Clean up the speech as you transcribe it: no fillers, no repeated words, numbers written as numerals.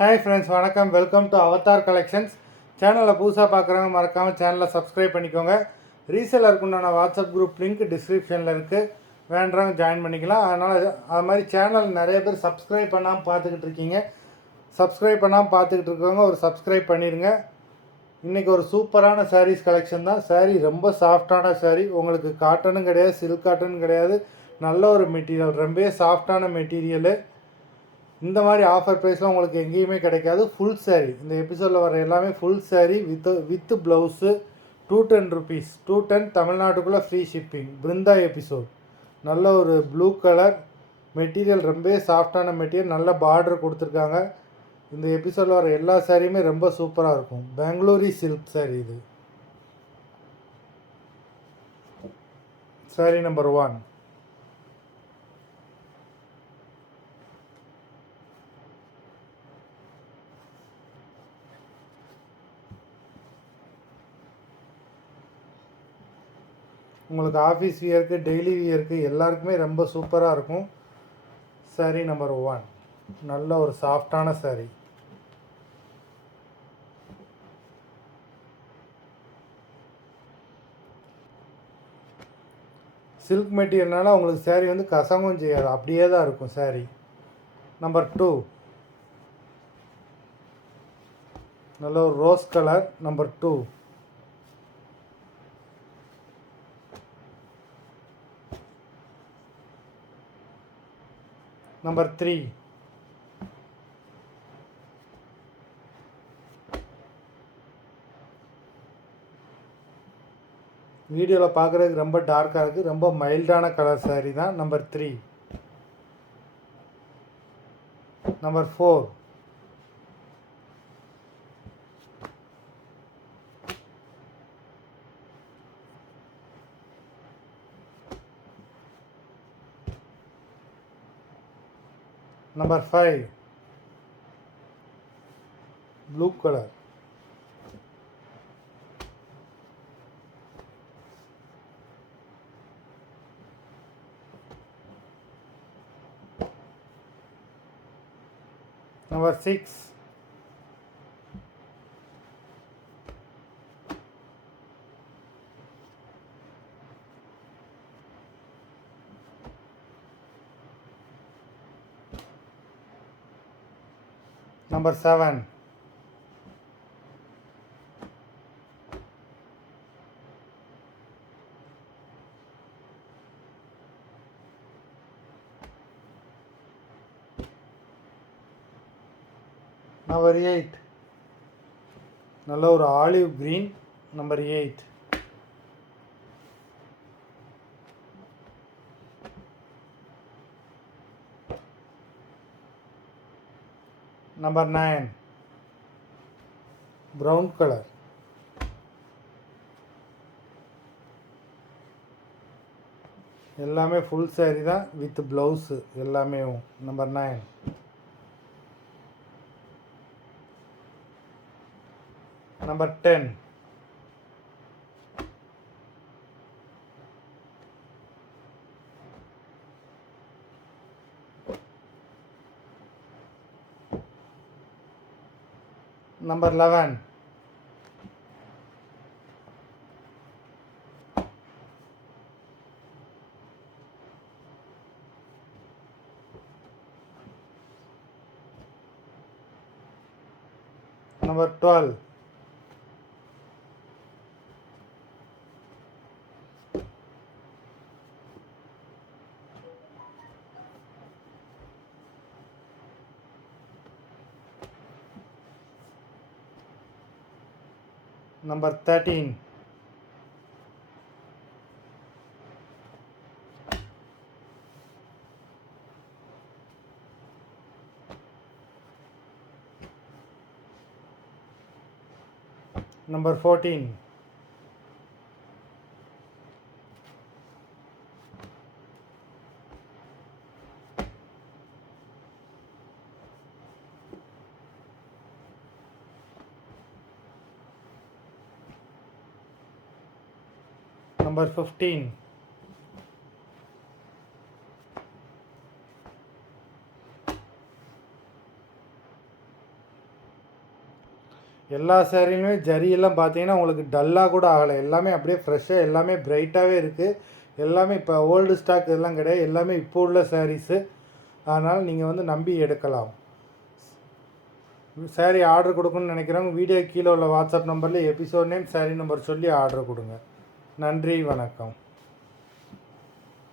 Hi friends, வணக்கம். Welcome to Avatar collections. சேனலில் புதுசாக பார்க்குறவங்க மறக்காமல் சேனலை சப்ஸ்கிரைப் பண்ணிக்கோங்க. ரீசேலருக்கு உண்டான வாட்ஸ்அப் குரூப் லிங்க் டிஸ்கிரிப்ஷனில் இருக்குது, வேண்டுறவங்க ஜாயின் பண்ணிக்கலாம். அதனால் அது மாதிரி சேனல் நிறைய பேர் சப்ஸ்கிரைப் பண்ணாமல் பார்த்துக்கிட்டு இருக்கீங்க. சப்ஸ்கிரைப் பண்ணாமல் பார்த்துக்கிட்டு இருக்கவங்க ஒரு சப்ஸ்கிரைப் பண்ணிடுங்க. இன்றைக்கி ஒரு சூப்பரான சாரீஸ் கலெக்ஷன் தான். சாரீ ரொம்ப சாஃப்டான சாரீ, உங்களுக்கு காட்டனும் கிடையாது, சில்க் காட்டனும் கிடையாது, நல்ல ஒரு மெட்டீரியல், ரொம்ப சாஃப்டான மெட்டீரியலு. இந்த மாதிரி ஆஃபர் ப்ரைஸ்லாம் உங்களுக்கு எங்கேயுமே கிடைக்காது. ஃபுல் சாரீ, இந்த எபிசோடில் வர எல்லாமே ஃபுல் சாரீ வித் ப்ளவுஸு. 210 ருபீஸ், 210 தமிழ்நாட்டுக்குள்ளே ஃப்ரீ ஷிப்பிங். பிருந்தா எபிசோட், நல்ல ஒரு ப்ளூ கலர் மெட்டீரியல், ரொம்ப சாஃப்டான மெட்டீரியல், நல்ல பார்டர் கொடுத்துருக்காங்க. இந்த எபிசோடில் வர எல்லா சாரியுமே ரொம்ப சூப்பராக இருக்கும். பெங்களூரி சில்க் சாரீ இது. சாரீ நம்பர் 1. உங்களுக்கு ஆஃபீஸ் வியருக்கு, டெய்லி வியருக்கு எல்லாருக்குமே ரொம்ப சூப்பராக இருக்கும். சாரீ நம்பர் 1, நல்ல ஒரு சாஃப்டான சாரீ. சில்க் மெட்டீரியல்னால உங்களுக்கு சாரீ வந்து கசங்கும் செய்யாது, அப்படியே தான் இருக்கும் சாரீ. நம்பர் 2, நல்ல ஒரு ரோஸ் கலர். நம்பர் 2. நம்பர் 3. வீடியோவில் பார்க்குறதுக்கு ரொம்ப டார்க்காக இருக்குது, ரொம்ப மைல்டான கலர் சாரீ தான். நம்பர் 3. நம்பர் 4. நம்பர் 5, ப்ளூ கலர். நம்பர் 6, நம்பர் 7, நம்பர் 8, நல்ல ஒரு ஆலிவ் க்ரீன். நம்பர் 8. நம்பர் 9, ப்ரௌன் கலர். எல்லாமே ஃபுல் சாரீ தான் வித் ப்ளவுஸு எல்லாமே. நம்பர் 9. நம்பர் 10, நம்பர் 11, நம்பர் 12, நம்பர் 13, நம்பர் 14, நம்பர் 15, எல்லா சாரியுமே ஜரியெல்லாம் பார்த்தீங்கன்னா உங்களுக்கு டல்லாக கூட ஆகலை. எல்லாமே அப்படியே ஃப்ரெஷ்ஷாக எல்லாமே பிரைட்டாகவே இருக்குது. எல்லாமே இப்போ ஓல்டு ஸ்டாக் எல்லாம் கிடையாது. எல்லாமே இப்போ உள்ள சாரீஸு. அதனால் நீங்கள் வந்து நம்பி எடுக்கலாம். சாரீ ஆர்டர் கொடுக்கணும்னு நினைக்கிறவங்க வீடியோ கீழே உள்ள வாட்ஸ்அப் நம்பரில் எபிசோட் நேம், சாரீ நம்பர் சொல்லி ஆர்டர் கொடுங்க. நன்றி, வணக்கம்.